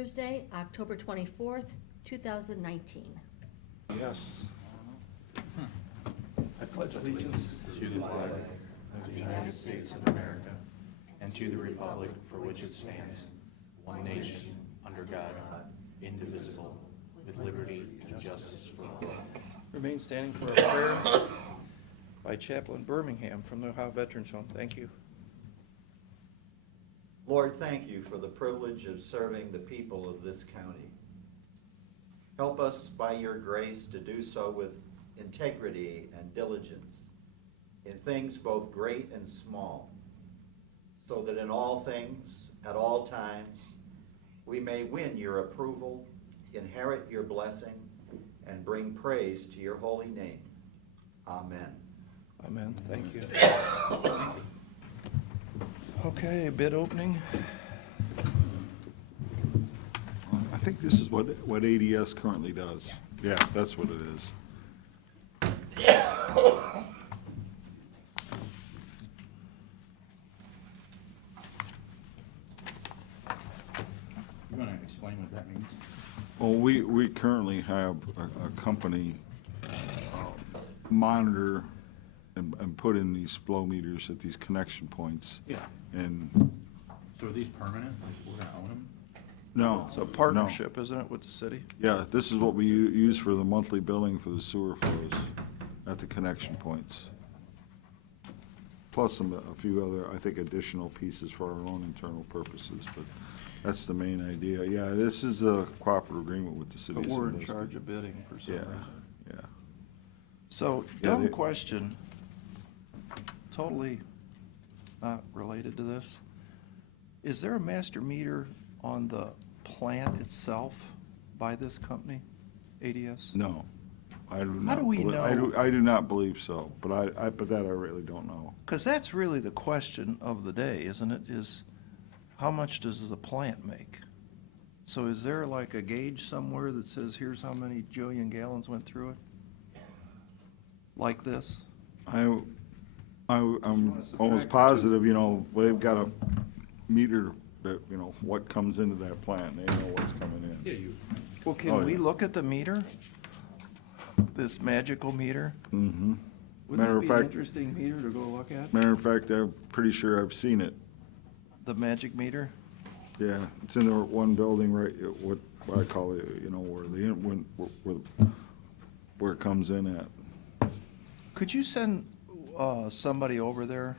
Thursday, October 24th, 2019. Yes. I pledge allegiance to the flag of the United States of America and to the republic for which it stands, one nation, under God, indivisible, with liberty and justice for all. Remain standing for a prayer by Chaplain Birmingham from the Ohio Veterans Home. Thank you. Lord, thank you for the privilege of serving the people of this county. Help us by your grace to do so with integrity and diligence in things both great and small, so that in all things, at all times, we may win your approval, inherit your blessing, and bring praise to your holy name. Amen. Amen. Thank you. Okay, bid opening. I think this is what ADS currently does. Yeah, that's what it is. You want to explain what that means? Well, we currently have a company monitor and put in these flow meters at these connection points. Yeah. And So are these permanent, like we're going to own them? no. It's a no. partnership, isn't it, with the city? Yeah, this is what we use for the monthly billing for the sewer flows at the connection points. Plus a few other, I think, additional pieces for our own internal purposes, but that's the main idea. Yeah, this is a cooperative agreement with the city. But of we're in Sandusky. charge of bidding for some Yeah, reason. yeah. So, Yeah, dumb they- question, totally not related to this. Is there a master meter on the plant itself by this company, ADS? No, I do not. How do we know? I do not believe so, but but that I really don't know. Because that's really the question of the day, isn't it, is how much does the plant make? So is there like a gauge somewhere that says, here's how many jillion gallons went through it? Like this? I'm wanna almost subtract positive, they've got a meter that, what comes into that plant, they know what's coming in. Yeah, you. Well, can Oh, we yeah. look at the meter? This magical meter? Mm-hmm. Wouldn't Matter it of be an fact, interesting meter to go look at? matter of fact, I'm pretty sure I've seen it. The magic meter? Yeah, it's in the one building right, what I call it, where it comes in at. Could you send somebody over there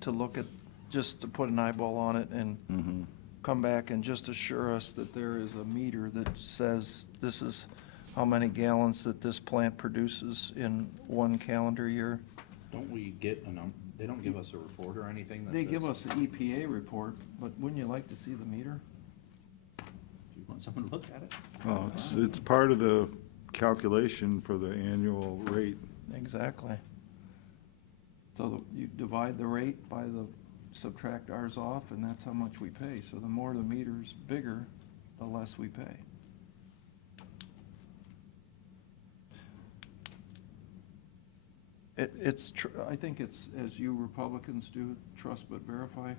to look at, just to put an eyeball on it and Mm-hmm. come back and just assure us that there is a meter that says this is how many gallons that this plant produces in one calendar year? Don't we get they don't give us a report or anything that They says- give us an EPA report, but wouldn't you like to see the meter? Do you want someone to look at it? Oh, it's part of the calculation for the annual rate. Exactly. So you divide the rate by subtract ours off, and that's how much we pay. So the more the meter's bigger, the less we pay. I think it's, as you Republicans do, trust but verify.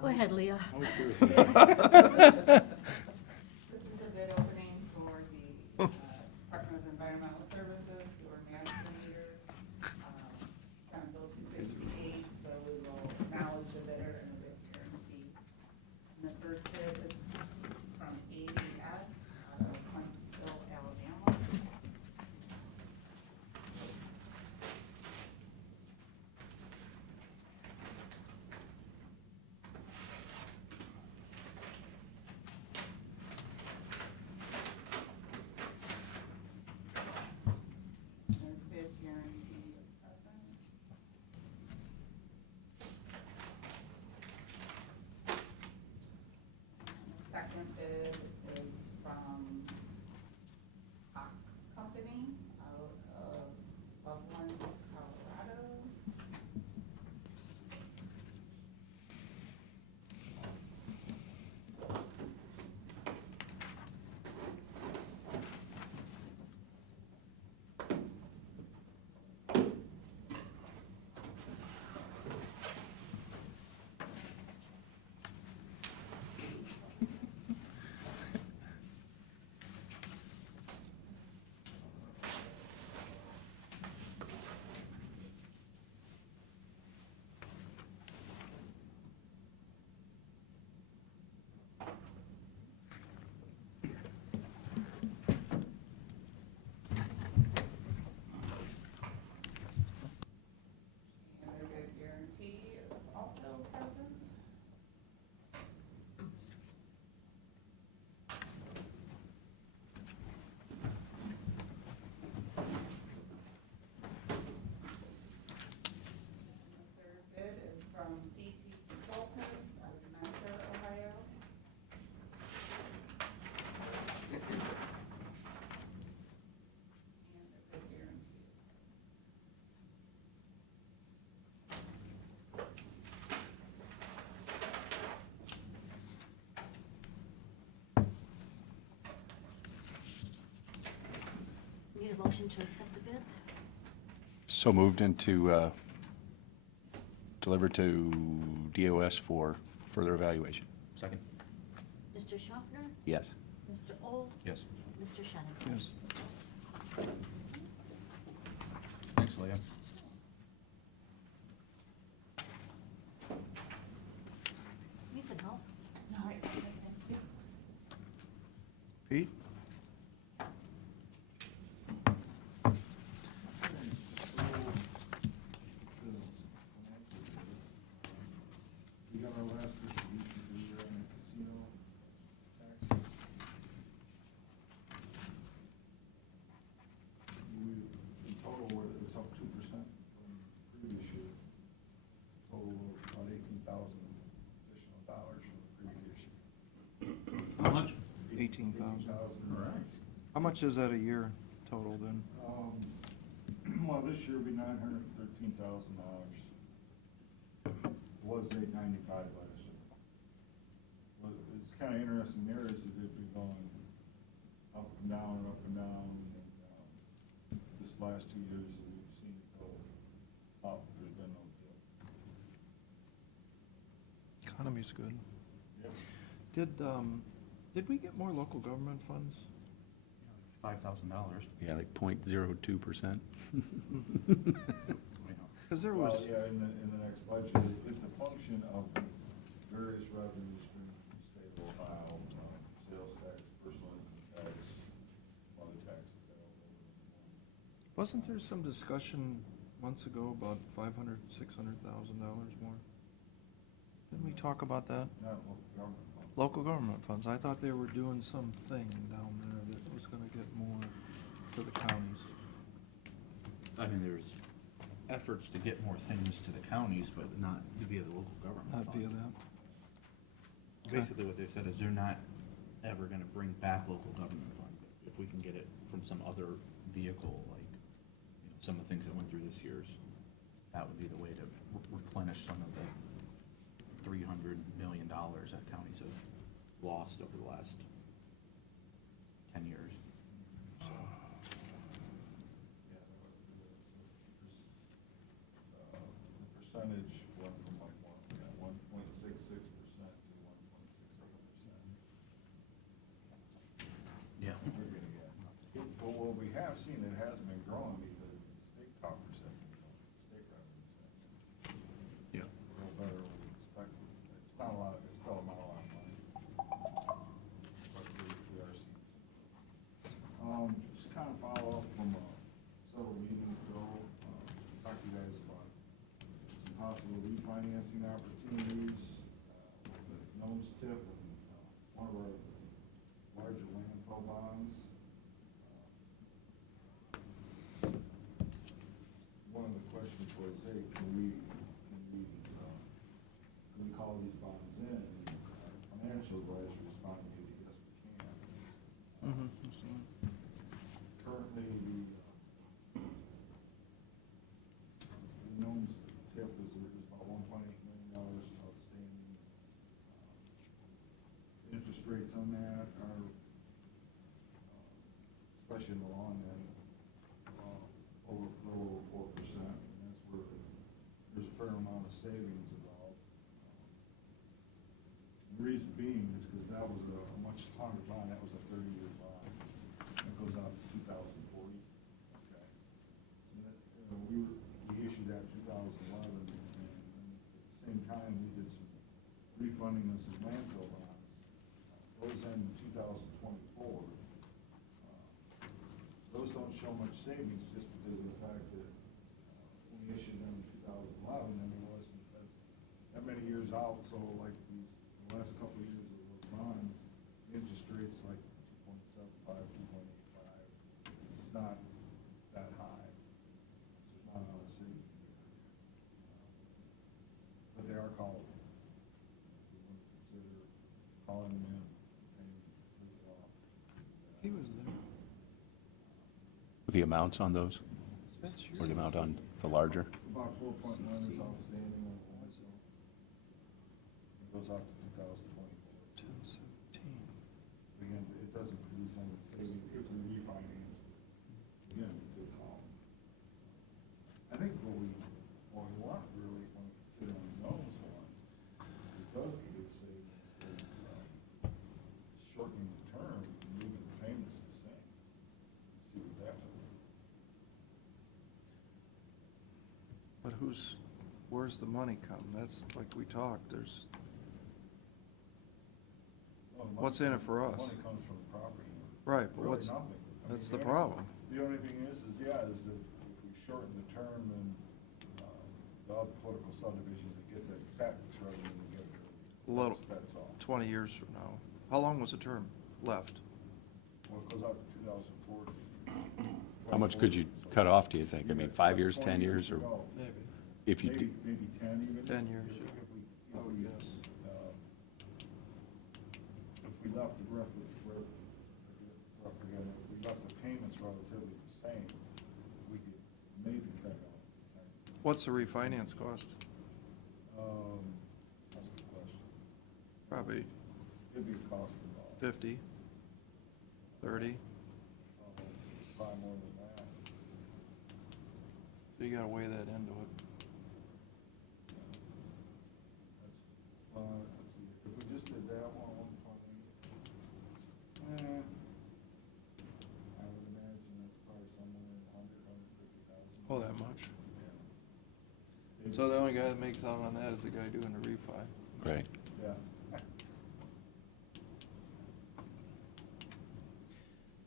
Go ahead, Leah. I was curious. This is a bid opening for the Department of Environmental Services or management meter. Senate Bill 268, so we will acknowledge the bidder and the bid guarantee. And the first bid is from ADS out of Huntsville, Alabama. motion to accept the bids? So moved into, delivered to DOS for further evaluation. Second. Mr. Schaffner? Yes. Mr. Old? Yes. Mr. Shannon? Yes. Thanks, Leah. You can help. No, I got it. Thank you. Pete? We got our last distribution for the year on the casino tax. In total, it's up 2% from previous year. Total of about $18,000 additional dollars from the previous year. How much? 18,000. All right. How much is that a year total then? Well, this year will be $913,000. Was $895 last year. Well, it's kind of interesting there is that they've been going up and down and up and down. And, this last 2 years, we've seen it go up. There's been no dip. Economy's good. Yep. Did we get more local government funds? $5,000. Yeah, like 0.02%. Because there was, Well, yeah, in the next budget, it's a function of various revenue streams from the state of Ohio, sales tax, personal income tax, other taxes that all go with it. wasn't there some discussion months ago about $500,000, $600,000 more? Didn't we talk about that? Not local government funds. Local government funds. I thought they were doing something down there that was gonna get more to the counties. I mean, there's efforts to get more things to the counties, but not via the local government Not fund. via that. Basically, what they said is they're not ever gonna bring back local government fund. If we can get it from some other vehicle, like, some of the things that went through this year's, that would be the way to replenish some of the $300 million that counties have lost over the last 10 years. So, The percentage went from like 1.66% to 1.68%. yeah. We're gonna get. But what we have seen, it hasn't been growing because state coffers have been growing, state revenues have been Yeah. a little better than we expected. It's not a lot, it's still not a lot of money. But we are seeing some. Just kind of follow up from several meetings ago, talked to you guys about some possible refinancing opportunities, the Gnomes tip and one of our larger landfill bonds. One of the questions was, hey, can we call these bonds in? And our financial advisor responded, yes, we can. Currently, the Gnomes tip is about $1.8 million outstanding. Interest rates on that are, especially in the long end, little over 4%. And that's where there's a fair amount of savings involved. The reason being is because that was a much longer bond. That was a 30-year bond. It goes out to 2040. Okay. And that, we issued that in 2011, and then at the same time, we did some refunding of some landfill bonds. Those end in 2024. Those don't show much savings just because of the fact that when we issued them in 2011, and there wasn't that many years out, so like the last couple of years of those bonds, interest rates like 2.75, 2.85, it's not that high. It's not a lot of savings there. But they are callable. If you want to consider calling them in, paying it off. He was there. The amounts on those, That's or the yours. amount on the larger? About 4.1 is outstanding on one, so it goes out to 2024. 1017. Again, it doesn't produce any savings, it's a refinance. Again, where's the money come? That's like we talked, there's, Well, the money what's in it comes- for us? Money comes from the property. Right, but Really what's, nothing. I that's mean, the problem. The only thing is that if we shorten the term, then the other political subdivisions that get that tax revenue to get it. Little, That's all. 20 years from now. How long was the term left? Well, it goes out to 2040. How much could you cut off, do you think? I mean, 5 years, 10 years, or Maybe. if you, Maybe 10 even. 10 years, If yeah. we- I if would we, guess. If we left the payments relatively the same, we could maybe cut out. What's the refinance cost? That's a good question. Probably It'd be a cost involved. 50, 30. Probably more than that. So you gotta weigh that into it. Let's see, if we just did that one, 1.8, I would imagine that's probably somewhere in 150,000. Oh, that much? Yeah. So the only guy that makes out on that is the guy doing the refi. right? Yeah.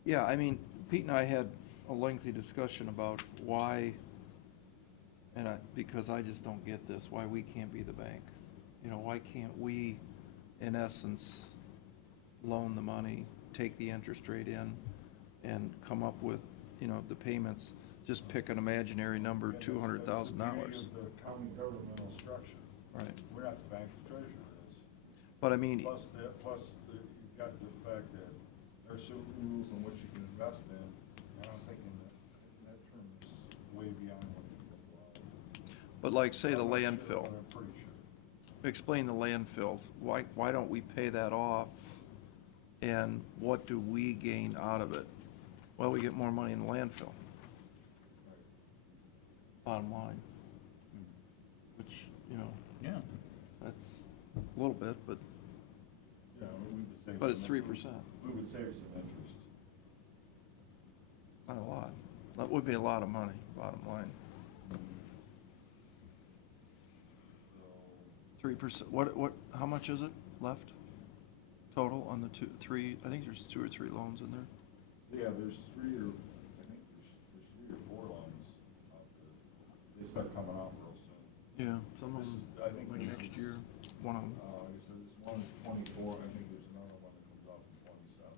Yeah, I mean, Pete and I had a lengthy discussion about why, because I just don't get this, why we can't be the bank. You know, why can't we, in essence, loan the money, take the interest rate in, and come up with, you know, the payments, just pick an imaginary number, And $200,000. That's the beauty of the county governmental structure. Right. We're not the bank, the treasurer is. But I mean, Plus, you've got the fact that there are certain rules on what you can invest in, and I'm thinking that term is way beyond what that's allowed. but like, say the I'm not sure, landfill. but I'm pretty sure. Explain the landfill. Why don't we pay that off? And what do we gain out of it? Well, we get more money in the landfill, bottom line. Which, you know, Yeah. that's a little bit, but, Yeah, we would save. but it's some- 3%, We would save some interest. not a lot. That would be a lot of money, bottom line. So, 3%, how much is it left total on the three, I think there's 2 or 3 loans in there? yeah, there's three or four lines out there. They start coming out real soon. Yeah, some of This them, is- I think like this next is- year, one of them. Like I said, this one is 24, I think there's another one that comes out in 27.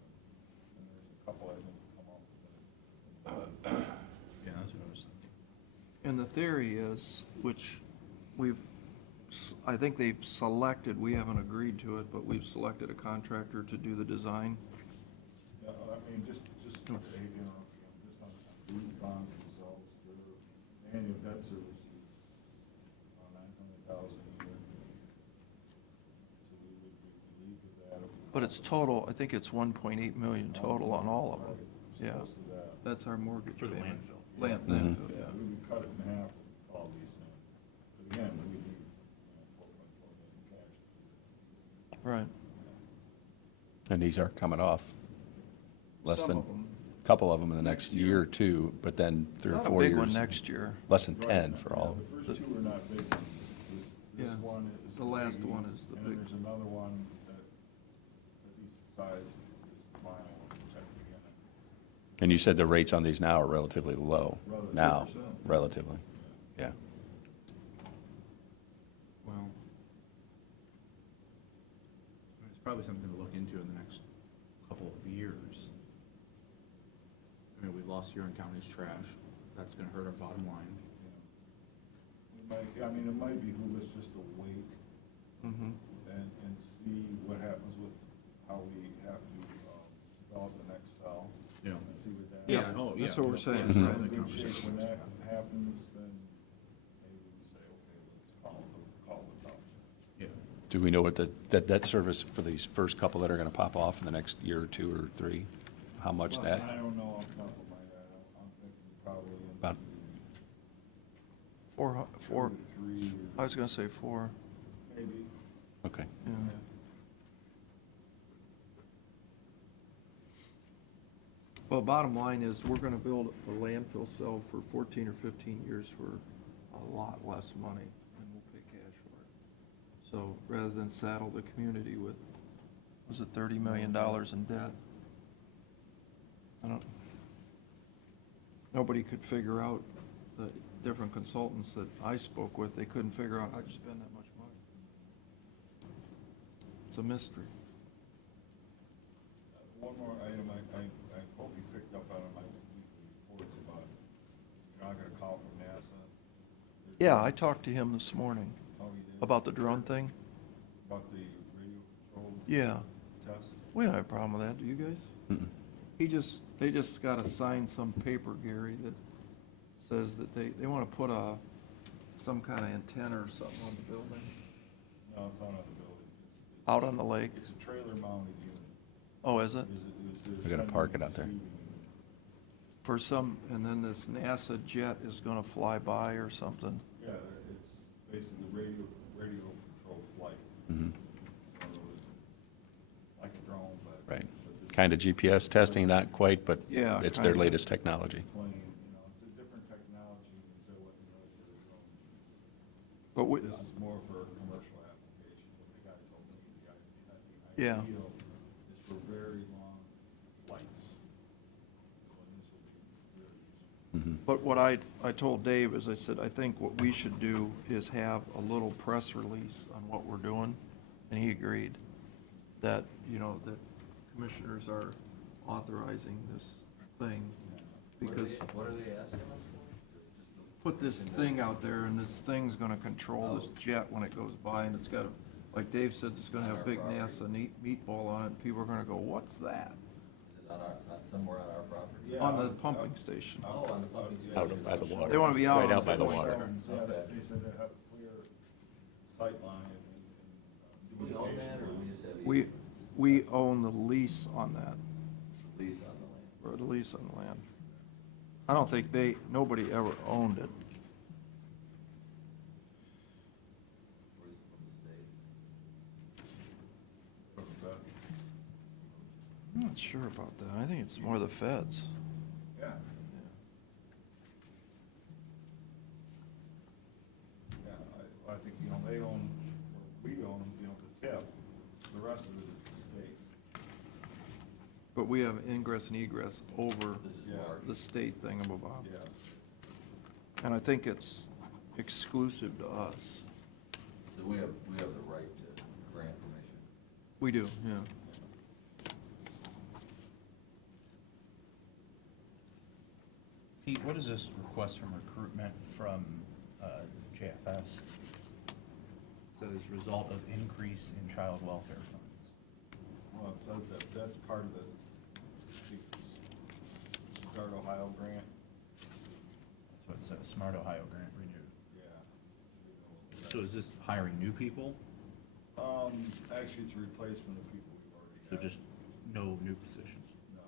And there's a couple, I think, that come out within. Yeah, that's what I was thinking. And the theory is, which I think they've selected, we haven't agreed to it, but we've selected a contractor to do the design. Yeah, I mean, just, hey, you know, just on these bonds themselves, their annual debt service is $900,000 a year. So we would leave with that. if we- But it's total, I think it's 1.8 million total on all of them. Right, Yeah, close to that. that's our mortgage For the payment. landfill. Landfill, Yeah, yeah. we would cut it in half with all these things. But again, we need, 4.4 million cash. Right. And these are coming off. Less Some than, of 'em. couple of them in the next year or two, but then 3 or Not a 4 big years. one next year. Less than Right, 10 for yeah, all. The first two are not big ones. This Yeah, one is. the last biggie, one is the and then big- there's another one that these size is the final one, which at the beginning. And you said the rates on these now are relatively low. Relative. Now, 2%. relatively, yeah. Well, it's probably something to look into in the next couple of years. I mean, we lost Huron County's trash. That's gonna hurt our bottom line. It might, I mean, it might behoove us just to wait Mm-hmm. and see what happens with how we have to develop the next cell. Yeah. And see what that. Yeah, oh, that's yeah. what we're saying. Yeah, Mhm. right? In good conversation. shape when that happens, then maybe we say, okay, let's call it out. Yeah. Do we know what the debt service for these first couple that are gonna pop off in the next year or 2 or 3? How much Well, that? I don't know off the top of my head, I'm thinking probably in About- Four, 2 to 3, I was gonna say 4, maybe. Okay. yeah. Well, bottom line is, we're gonna build a landfill cell for 14 or 15 years for a lot less money and we'll pay cash for it. So rather than saddle the community with, was it $30 million in debt? Nobody could figure out, the different consultants that I spoke with, they couldn't figure out how you spend that much money. It's a mystery. One more item I hope you picked up on my reports about, you're not gonna call from NASA. Yeah, I talked to him this morning Oh, you did? about the drone thing. About the radio control Yeah, test? we don't have a problem with that, do you guys? Mm-mm. They just gotta sign some paper, Gary, that says that they wanna put some kind of antenna or something on the building, No, it's not on the building. out on the lake. It's a trailer mounted unit. Oh, is it? They're gonna park it out there. For some, and then this NASA jet is gonna fly by or something. Yeah, it's basically radio control flight. Mhm. So it's like a drone, but. Right. but this Kind of GPS testing, not quite, but Yeah, it's their kinda. latest technology. plane, it's a different technology than what the military drone uses. But we, This is more for a commercial application, what the guy told me. Yeah. The ideal is for very long flights. So this will be very useful. Mhm. but what I told Dave is, I said, I think what we should do is have a little press release on what we're doing, and he agreed that, that commissioners are authorizing this thing, because What are they asking us for? put this thing out there, and this thing's gonna control this jet when it goes by, and it's got, like Dave said, it's gonna have big NASA meatball on it, and people are gonna go, what's that? Is it on somewhere on our property? Yeah, On the out- pumping out- station. Oh, on the pumping station. Out by the water. They wanna be out Right on out by the point. water. Yeah, Okay. they said they have clear sight line Do we own that, or we just have? We, easements? we own the lease on that, Lease on the land? or the lease on the land. I don't think nobody ever owned it. Where's the state? What's that? I'm not sure about that. I think it's more the feds. Yeah. Yeah, I think, they own, we own, the tip, the rest of it is the state. But we have ingress and egress over This is Yeah. Mark. the state thingamabob. Yeah. And I think it's exclusive to us. So we have the right to grant permission. We do, yeah. Pete, what is this request from recruitment from JFS? It says result of increase in child welfare funds. Well, it says that's part of the Start Ohio grant. That's what it says, Smart Ohio Grant renewed. Yeah. So is this hiring new people? Actually, it's a replacement of people we've already So had. just no new positions? No.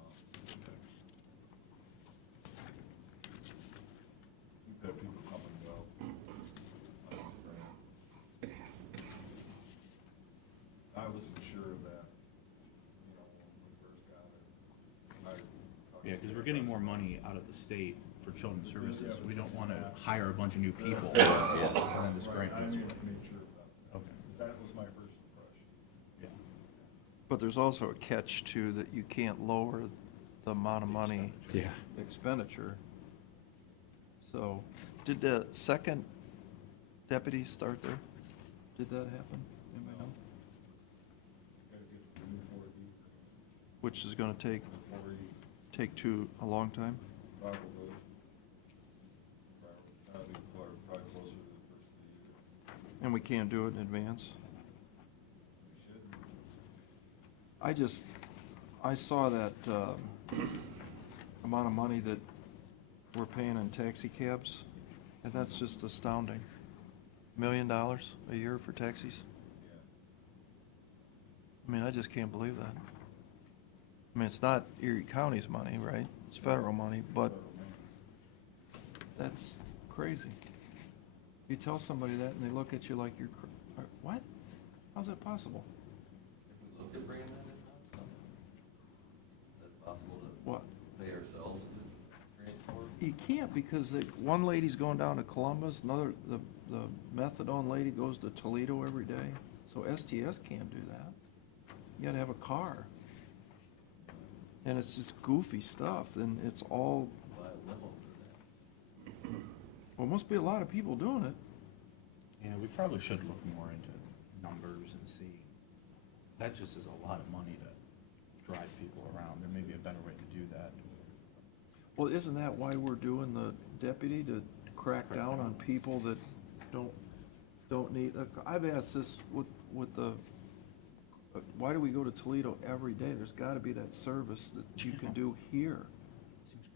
We've had people come and go. I wasn't sure of that, when we first got it. Yeah, because we're getting more money out of the state for children's services. Yeah. We don't want to hire a bunch of new people. Yeah. And then this grant Right, I goes made away. sure of that. Okay. 'Cause that was my first impression. Yeah. But there's also a catch too, that you can't lower the amount of money Yeah. expenditure. So, did the second deputy start there? Did that happen? Anybody know? Gotta get the new 4D, Which is gonna take 4E, a long time? probably. Probably closer to the first of the year. And we can't do it in advance? We should. I saw that amount of money that we're paying in taxi cabs, and that's just astounding. $1 million a year for taxis? Yeah. I mean, I just can't believe that. I mean, it's not Erie County's money, right? It's federal money, but that's crazy. You tell somebody that and they look at you like you're, what? How's that possible? If we looked at bringing that in-house, is that possible to What? pay ourselves to transport? You can't, because one lady's going down to Columbus, the methadone lady goes to Toledo every day, so STS can't do that. You gotta have a car. And it's just goofy stuff, and it's all, Buy a limo for that. well, must be a lot of people doing it. Yeah, we probably should look more into numbers and see. That just is a lot of money to drive people around. There may be a better way to do that. Well, isn't that why we're doing the deputy, to crack down on people that don't need, I've asked this with the, why do we go to Toledo every day? There's gotta be that service that you can do here. Seems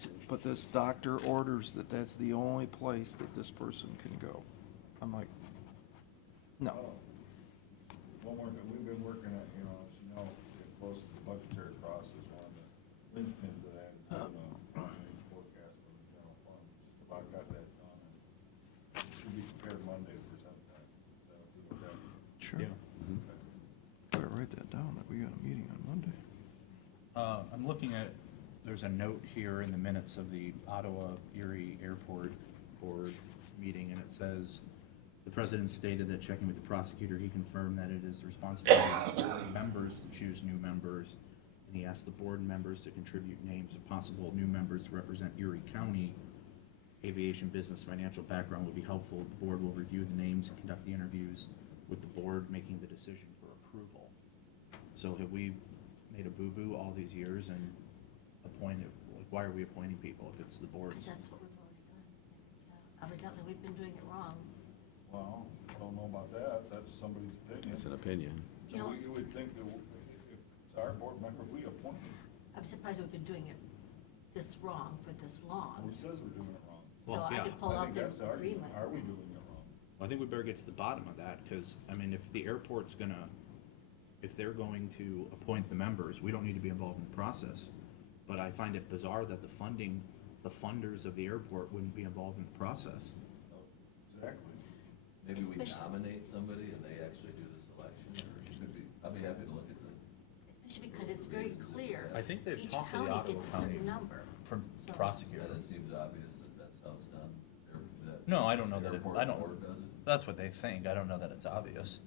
crazy. But this doctor orders that that's the only place that this person can go. I'm like, no. One more thing, we've been working at, you know, as you know, getting close to the budgetary process, one of the linchpins of that is doing a long-range forecast of the general fund. Just about got that done, and should be prepared Monday to present that. Is that okay with that? Sure. Mhm. Better write that down, that we got a meeting on Monday. I'm looking at, there's a note here in the minutes of the Ottawa Erie Airport Board meeting, and it says, the president stated that checking with the prosecutor, he confirmed that it is the responsibility of the board members to choose new members, and he asked the board members to contribute names of possible new members to represent Erie County. Aviation, business, financial background would be helpful. The board will review the names and conduct the interviews with the board, making the decision for approval. So have we made a boo-boo all these years and appointed, like, why are we appointing people if it's the board's? Because that's what we've always done. Yeah. Evidently, we've been doing it wrong. Well, I don't know about that, that's somebody's opinion. That's an opinion. You know- You would think that if it's our board member, we appoint him. I'm surprised we've been doing it this wrong for this long. Who says we're doing it wrong? So Well, I yeah. could pull I out think the that's the argument. agreement. Are we doing it wrong? I think we better get to the bottom of that, because, I mean, if the airport's gonna, if they're going to appoint the members, we don't need to be involved in the process. But I find it bizarre that the funders of the airport wouldn't be involved in the process. Exactly. Maybe we Especially- nominate somebody and they actually do the selection, or it could be, I'd be happy to look at the, Especially because it's very clear. I think they've Each talked to the county Ottawa gets a County certain number. from So- prosecutor. that it seems obvious that that's how it's done. That No, I don't know the that it, airport I don't, board does it. that's what they think. I don't know that it's obvious.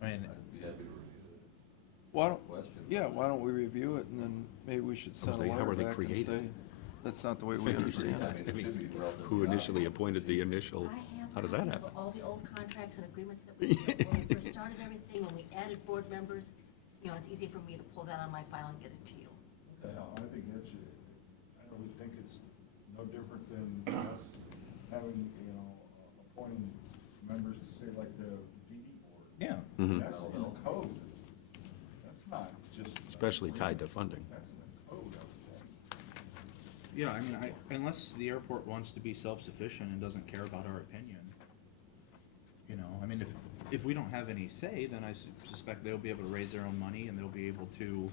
Yeah. I mean, I'd be happy to review it. Why don't, Question. yeah, why don't we review it, and then maybe we should send a say, how letter are they back and created? say, that's not the way we understand I it. mean, it should be relatively Who initially obvious. appointed the initial, I have how does that copies happen? of all the old contracts and agreements that we, when we first started everything, when we added board members, you know, it's easy for me to pull that on my file and get it to you. Okay. No, I think that should, I would think it's no different than us having, you know, appointing members to say like the DD board. yeah. Mhm. That's in the code. That's not just. Especially tied to funding. That's in the code, I would think. Yeah, I mean, unless the airport wants to be self-sufficient and doesn't care about our opinion, you know, I mean, if we don't have any say, then I suspect they'll be able to raise their own money and they'll be able to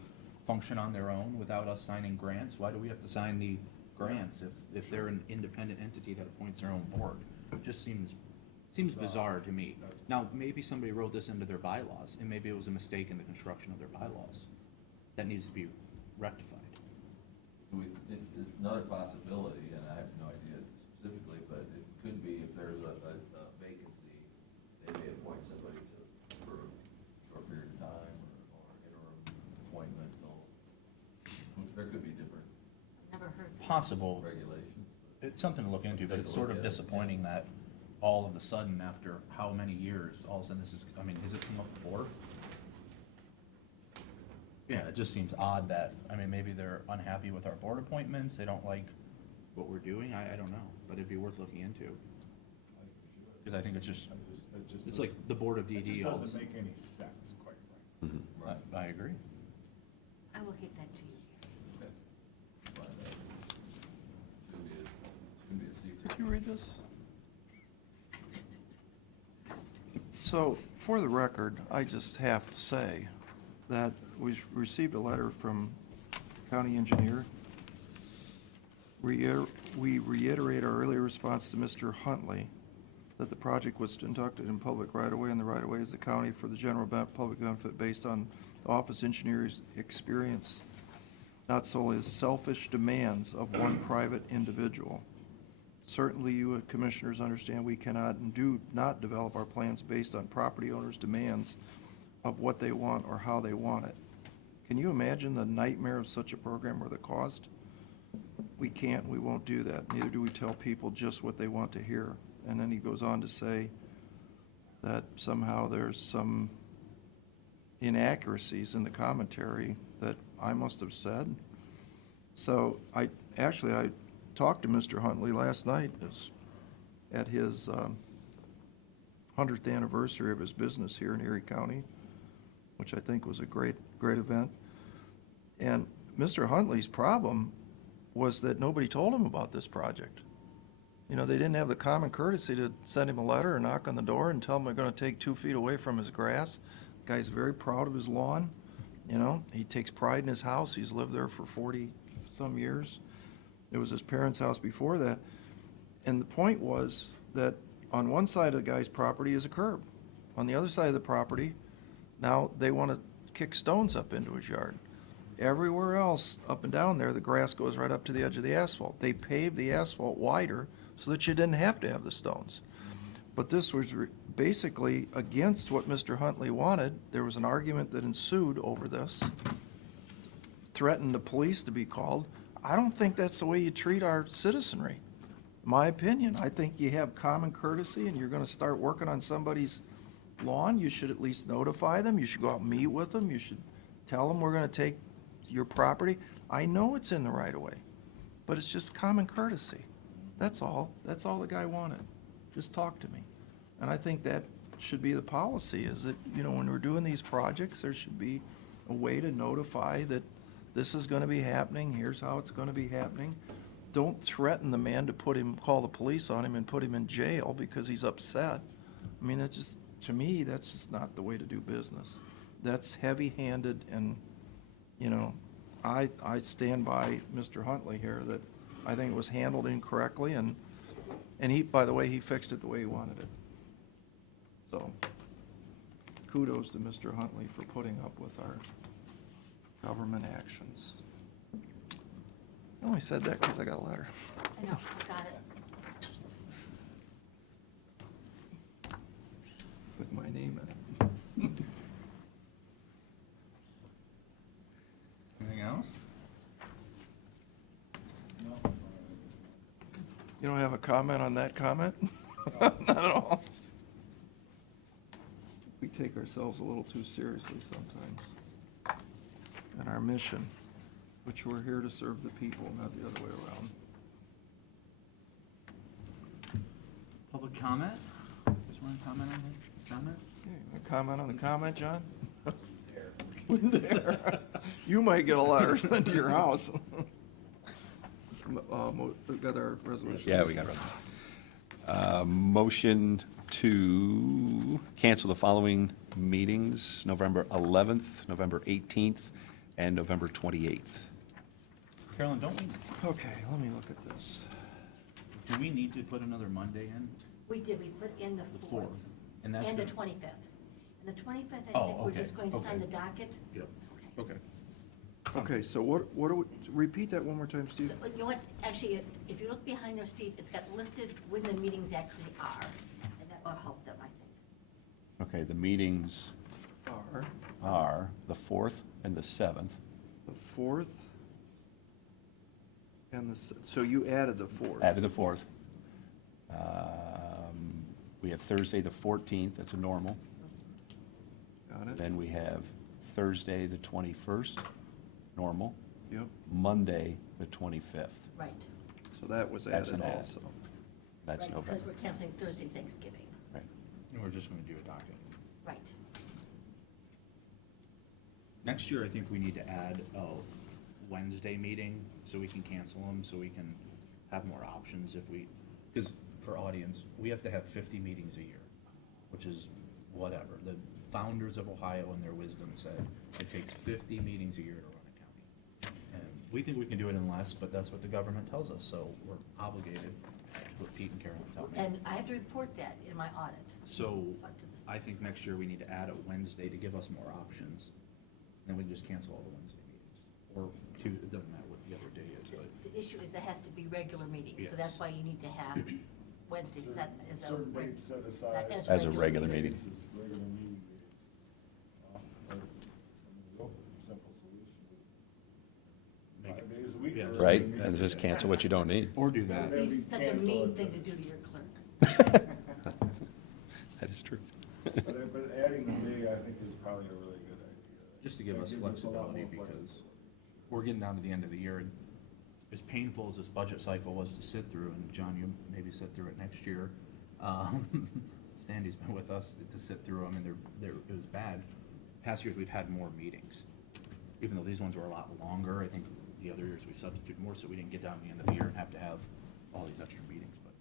function on their own without us signing grants. Why do we have to sign the grants if they're an independent entity that appoints their own board? It just seems bizarre to me. Now, maybe somebody wrote this into their bylaws, and maybe it was a mistake in the construction of their bylaws. That needs to be rectified. It's another possibility, and I have no idea specifically, but it could be if there's a vacancy, they may appoint somebody for a short period of time or interim appointment, so there could be different Never heard that. Possible. regulations. It's something to look into, but it's sort of disappointing that all of a sudden, after how many years, all of a sudden this is, I mean, has this come up before? Yeah, it just seems odd that, I mean, maybe they're unhappy with our board appointments, they don't like what we're doing, I don't know, but it'd be worth looking into. Because I think it's just, it's like the board of It DD. just all of a doesn't sudden- make any sense, quite frankly. Mhm. Right. I agree. I will get that to you. Okay. Find out. It's gonna be a secret. Did you read this? So, for the record, I just have to say that we received a letter from county engineer. We reiterate our earlier response to Mr. Huntley that the project was conducted in public right-of-way, and the right-of-way is the county for the general public benefit based on the office engineer's experience not solely the selfish demands of one private individual. Certainly, you commissioners understand we cannot and do not develop our plans based on property owners' demands of what they want or how they want it. Can you imagine the nightmare of such a program or the cost? We can't, we won't do that. Neither do we tell people just what they want to hear. And then he goes on to say that somehow there's some inaccuracies in the commentary that I must have said. So I talked to Mr. Huntley last night at his 100th anniversary of his business here in Erie County, which I think was a great event. And Mr. Huntley's problem was that nobody told him about this project. You know, they didn't have the common courtesy to send him a letter or knock on the door and tell him they're going to take 2 feet away from his grass. The guy's very proud of his lawn. You know, he takes pride in his house. He's lived there for 40-some years. It was his parents' house before that. And the point was that on one side of the guy's property is a curb. On the other side of the property, now they want to kick stones up into his yard. Everywhere else up and down there, the grass goes right up to the edge of the asphalt. They paved the asphalt wider so that you didn't have to have the stones. But this was basically against what Mr. Huntley wanted. There was an argument that ensued over this, threatened the police to be called. I don't think that's the way you treat our citizenry. My opinion, I think you have common courtesy and you're going to start working on somebody's lawn, you should at least notify them. You should go out and meet with them. You should tell them we're going to take your property. I know it's in the right of way, but it's just common courtesy. That's all. That's all the guy wanted. Just talk to me. And I think that should be the policy, is that, you know, when we're doing these projects, there should be a way to notify that this is going to be happening, here's how it's going to be happening. Don't threaten the man to call the police on him and put him in jail because he's upset. I mean, that's just, to me, that's just not the way to do business. That's heavy-handed, and, you know, I stand by Mr. Huntley here that I think it was handled incorrectly, and he, by the way, he fixed it the way he wanted it. So, kudos to Mr. Huntley for putting up with our government actions. I only said that because I got a letter. I know, I got it. With my name in it. Anything else? No. You don't have a comment on that comment? Not at all. We take ourselves a little too seriously sometimes. And our mission, which we're here to serve the people, not the other way around. Public comment? Just want to comment on the comment? Okay, you want to comment on the comment, John? There. You might get a letter sent to your house. We've got our resolution. Yeah, we got it. Motion to cancel the following meetings, November 11th, November 18th, and November 28th. Carolyn, don't we, Okay, let me look at this. do we need to put another Monday in? We did, we put in the The 4th. 4th. And that's And the gonna- 25th. And the 25th, I Oh, think we're okay, just going to sign okay. the docket. Yep. Okay. Okay. Okay, so what do we, repeat that one more time, Steve? So, you know what, actually, if you look behind there, Steve, it's got listed when the meetings actually are, and that will help them, I think. Okay, the meetings are the 4th and the 7th. The 4th and so you added the 4th. Added the 4th. We have Thursday, the 14th, that's a normal. Got it? Then we have Thursday, the 21st, normal. Yep, Monday, the 25th. Right. so that was That's added an add. also. That's Right, November. because we're canceling Thursday Thanksgiving. Right. And we're just going to do a docket. Right. Next year, I think we need to add a Wednesday meeting so we can cancel them, so we can have more options if we, because for audience, we have to have 50 meetings a year, which is whatever. The founders of Ohio in their wisdom said it takes 50 meetings a year to run a county. And we think we can do it in less, but that's what the government tells us, so we're obligated, what Pete and Carolyn tell me. And I have to report that in my audit. So Up to the I think next year we need to add a Wednesday to give us more options. Then we just cancel all the Wednesday meetings, or It doesn't matter what the other day is, but The issue is that has to be regular meetings, so Yes. that's why you need to have Wednesday set as a. Certain dates set aside. As a regular meeting. This is regular meeting days. Or, I mean, the simple solution. Make it- 5 days a week. yeah, or just Right? every And meeting. just cancel what you don't need. or do that. It'd be That'd be such a cancel mean it. thing to do to your clerk. That is true. But adding the day, I think, is probably a really good idea. Just to give That us gives a lot flexibility, more because flexibility. we're getting down to the end of the year, and as painful as this budget cycle was to sit through, and John, you maybe sit through it next year. Sandy's been with us to sit through them, and it was bad. Past years, we've had more meetings, even though these ones were a lot longer. I think the other years we substituted more, so we didn't get down to the end of the year and have to have all these extra meetings, but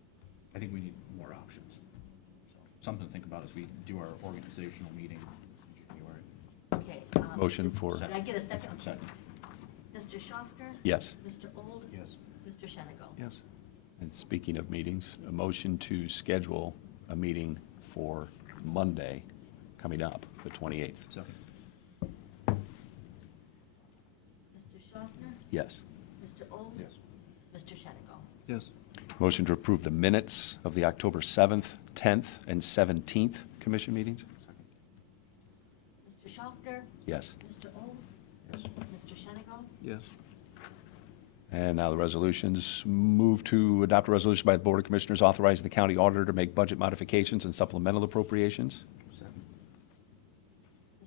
I think we need more options. So, something to think about as we do our organizational meeting in January. Okay. Motion for- Did I get a second? Okay. Second. Mr. Schaffner? Yes. Mr. Old? Yes. Mr. Shenigo? Yes. And speaking of meetings, a motion to schedule a meeting for Monday coming up, the 28th. Second. Mr. Schaffner? Yes. Mr. Old? Yes. Mr. Shenigo? Yes. Motion to approve the minutes of the October 7th, 10th, and 17th commission meetings? Second. Mr. Schaffner? Yes. Mr. Old? Yes. Mr. Shenigo? Yes. And now the resolutions. Move to adopt a resolution by the Board of Commissioners authorizing the county auditor to make budget modifications and supplemental appropriations? Second.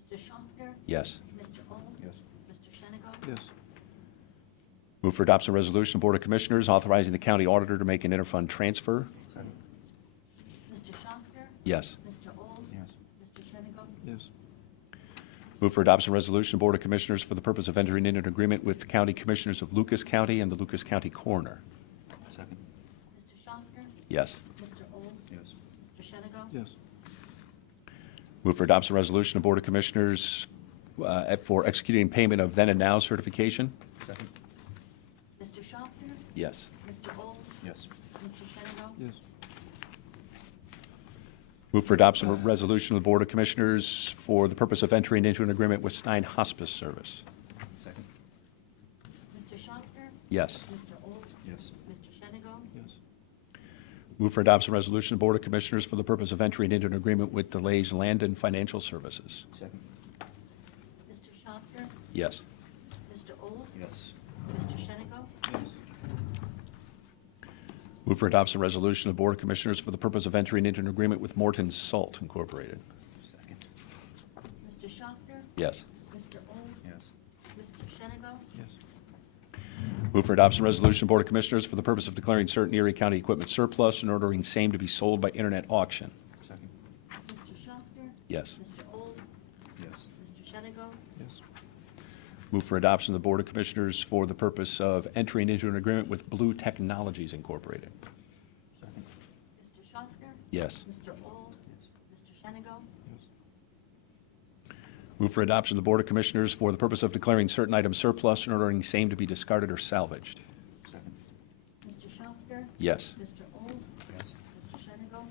Mr. Schaffner? Yes. Mr. Old? Yes. Mr. Shenigo? Yes. Move for adoption of resolution, Board of Commissioners authorizing the county auditor to make an interfund transfer? Second. Mr. Schaffner? Yes. Mr. Old? Yes. Mr. Shenigo? Yes. Move for adoption of resolution, Board of Commissioners for the purpose of entering into an agreement with the county commissioners of Lucas County and the Lucas County coroner? Second. Mr. Schaffner? Yes. Mr. Old? Yes. Mr. Shenigo? Yes. Move for adoption of resolution of Board of Commissioners for executing payment of then and now certification? Second. Mr. Schaffner? Yes. Mr. Old? Yes. Mr. Shenigo? Yes. Move for adoption of resolution of the Board of Commissioners for the purpose of entering into an agreement with Stein Hospice Service? Second. Mr. Schaffner? Yes. Mr. Old? Yes. Mr. Shenigo? Yes. Move for adoption of resolution of the Board of Commissioners for the purpose of entering into an agreement with DeLay's Land and Financial Services? Second. Mr. Schaffner? Yes. Mr. Old? Yes. Mr. Shenigo? Yes. Move for adoption of resolution of the Board of Commissioners for the purpose of entering into an agreement with Morton Salt Incorporated? Second. Mr. Schaffner? Yes. Mr. Old? Yes. Mr. Shenigo? Yes. Move for adoption of resolution of the Board of Commissioners for the purpose of declaring certain Erie County equipment surplus and ordering same to be sold by internet auction? Second. Mr. Schaffner? Yes. Mr. Old? Yes. Mr. Shenigo? Yes. Move for adoption of the Board of Commissioners for the purpose of entering into an agreement with Blue Technologies Incorporated? Second. Mr. Schaffner? Yes. Mr. Old? Yes. Mr. Shenigo? Yes. Move for adoption of the Board of Commissioners for the purpose of declaring certain items surplus and ordering same to be discarded or salvaged? Second. Mr. Schaffner? Yes. Mr. Old? Yes. Mr. Shenigo?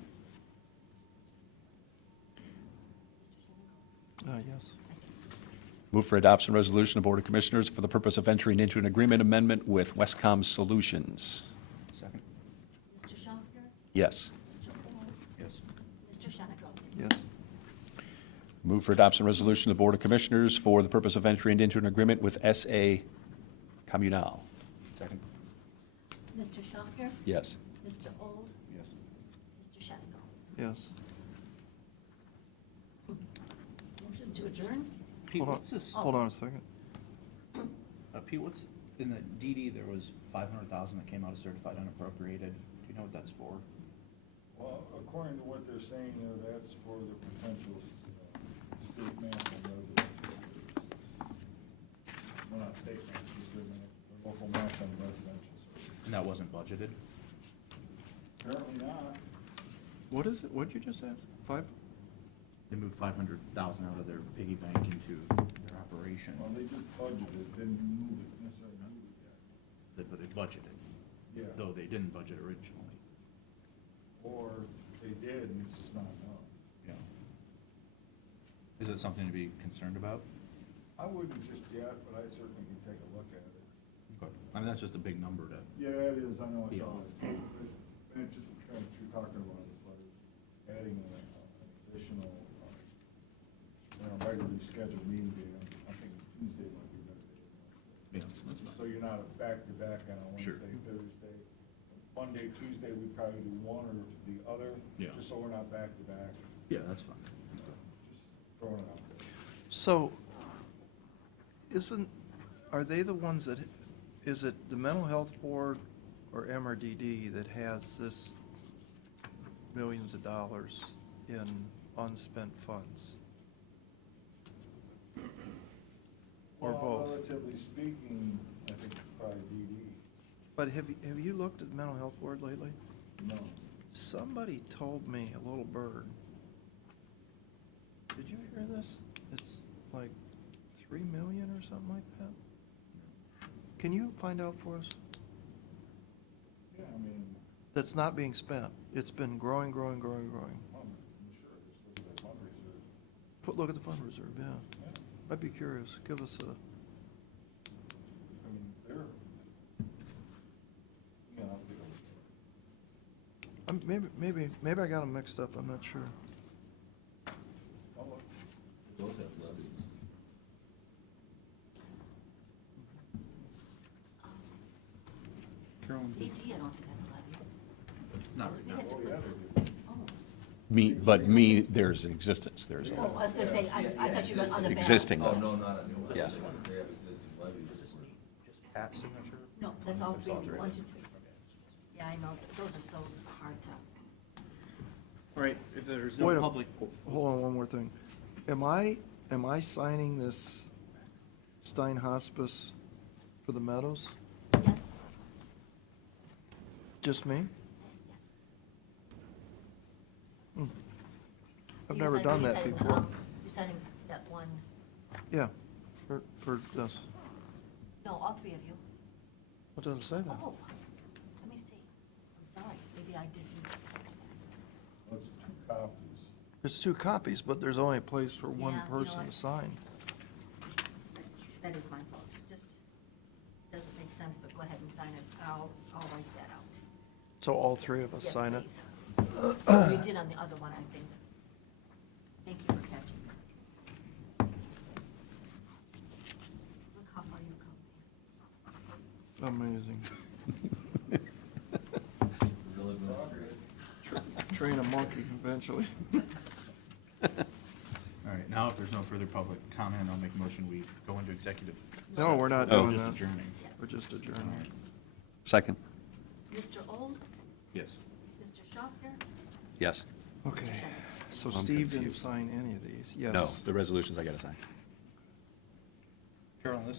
Yes. Move for adoption resolution of Board of Commissioners for the purpose of entering into an agreement amendment with Westcom Solutions? Second. Mr. Schaffner? Yes. Mr. Old? Yes. Mr. Shenigo? Yes. Move for adoption resolution of the Board of Commissioners for the purpose of entering into an agreement with SA Communal? Second. Mr. Schaffner? Yes. Mr. Old? Yes. Mr. Shenigo? Yes. Motion to adjourn? Pete, Hold on, what's this? hold on a second. Pete, what's, in the DD, there was 500,000 that came out of certified unappropriated. Do you know what that's for? Well, according to what they're saying there, that's for the potential state match on residential services. Well, not state match, just the local match on residential services. And that wasn't budgeted? Apparently not. What is it? What'd you just ask? 5? They moved 500,000 out of their piggy bank into their operation. Well, they just budgeted, didn't move it, necessarily move it yet. But they budgeted, Yeah. though they didn't budget originally. Or they did, and it's just not enough. Yeah. Is it something to be concerned about? I wouldn't just yet, but I certainly could take a look at it. Okay. I mean, that's just a big number to, Yeah, it is, I know, I Yeah. saw that. And it just, kind of what you're talking about is like adding an additional, regularly scheduled meeting day. I think Tuesday might be better. yeah, that's So fine. you're not back-to-back on a Sure. Wednesday, Thursday. Monday, Tuesday, we'd probably do one or the other. Yeah. Just so we're not back-to-back, Yeah, that's fine. just throwing it out there. So, are they the ones that, is it the Mental Health Board or MRDD that has this millions of dollars in unspent funds? Or Well, both? relatively speaking, I think probably DD. But have you looked at the Mental Health Board lately? No. Somebody told me, a little bird. Did you hear this? It's like 3 million or something like that? Can you find out for us? Yeah, I mean, That's not being spent. It's been growing. well, I'm sure, just look at that fundraiser. Look at the fund reserve, yeah. Yeah. I'd be curious. Give us a, I mean, they're, you know, maybe I got them mixed up. I'm not sure. I'll look. Those have levies. Carolyn? DG, I don't think has a levy. Not We right had to Oh, put- yeah, they do. Oh. There's an existence, there's Oh, I was gonna say, I thought you meant on the back. Existing. Oh, no, not a new one. Yeah. They have existing levies. Just Pat's signature? No, that's all That's three, all three. 1, 2, 3. Yeah, I know, those are so hard to. All right, if there's Wait no a- public. Hold on, one more thing. Am I signing this Stein Hospice for the Meadows? Yes, Just me? yes. Hmm. I've You never said- done you that said, before. You said that one, Yeah, for this. no, all three of you. What does it say then? Oh, let me see. I'm sorry, maybe I didn't. Well, it's 2 copies. There's 2 copies, but there's only a place for one Yeah, you know person what? to sign. That is my fault. Just doesn't make sense, but go ahead and sign it. I'll write that out. So all 3 of us Yes, sign it? please. You did on the other one, I think. Thank you for catching that. Look how far you've come. Amazing. Real administrative. Train a monkey eventually. All right, now if there's no further public comment, I'll make a motion, we go into executive. No, we're not Oh. doing Just that. adjourning. We're just All adjourning. right. Second? Mr. Old, Yes. Mr. Schaffner, Yes. Okay, Mr. Shannon. so I'm Steve didn't confused. sign any of these? Yes. No, the resolutions I gotta sign. Carolyn, this